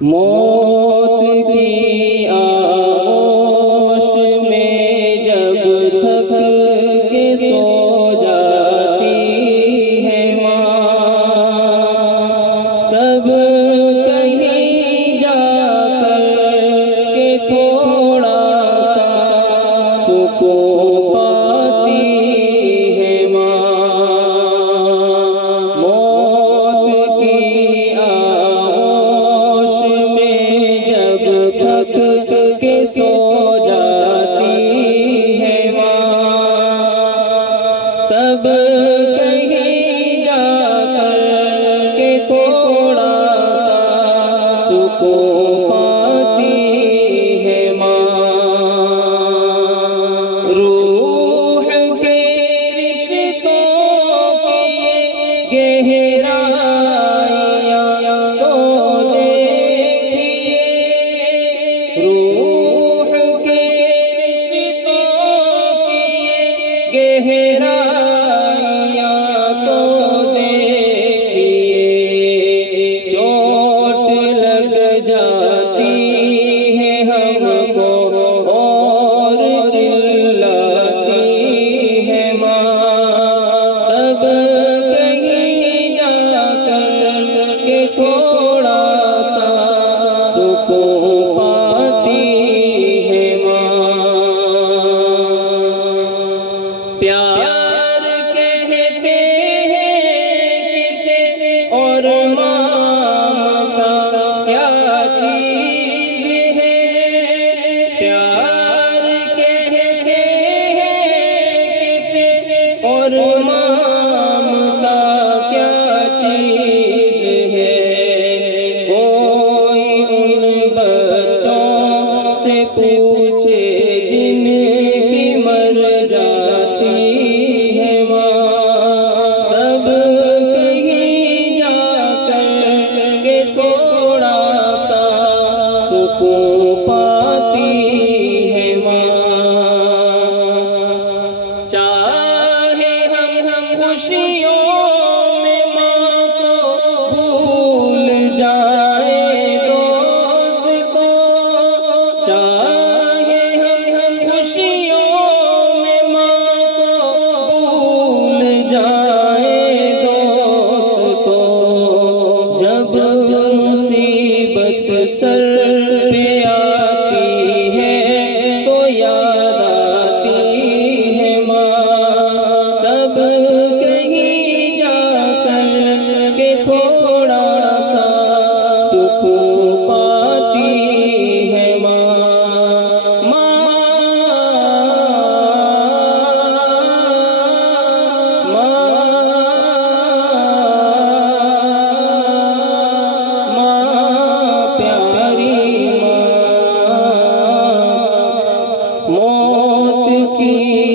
मौत की आगोश में जब थक के सो जाती है माँ, तब कहीं जाकर के थोड़ा सा सुकून पाती है माँ। मौत की आगोश में जब थक के सो जाती है माँ, तब कहीं जाकर के थोड़ा सा सुकून पाती है माँ। रूह के रिश्तों की गहराइयाँ तो देखिए, रूह के रिश्तों की गहराइयाँ तो देखिए। चोट लग जाती है हमको और चिल्लाती है माँ, तब कहीं जाकर के थोड़ा सा सुकून पाती है माँ। प्यार कहते हैं किसे और ममता क्या चीज है। प्यार कहते हैं किसे और ममता क्या चीज है। कोई उन बच्चों से पूछे जिनकी मर जाती है माँ, तब कहीं जाकर के थोड़ा सा सुकून पाती है माँ। चाहे हम खुशियों में माँ को भूल जाए दोस्तों, चाहे हम खुशियों में माँ को भूल जाए दोस्तों, जब मुसीबत सर पे आती है तो याद आती है माँ, तब कहीं जाकर के थोड़ा सा सुकून पाती है माँ। प्यारी माँ, मौत की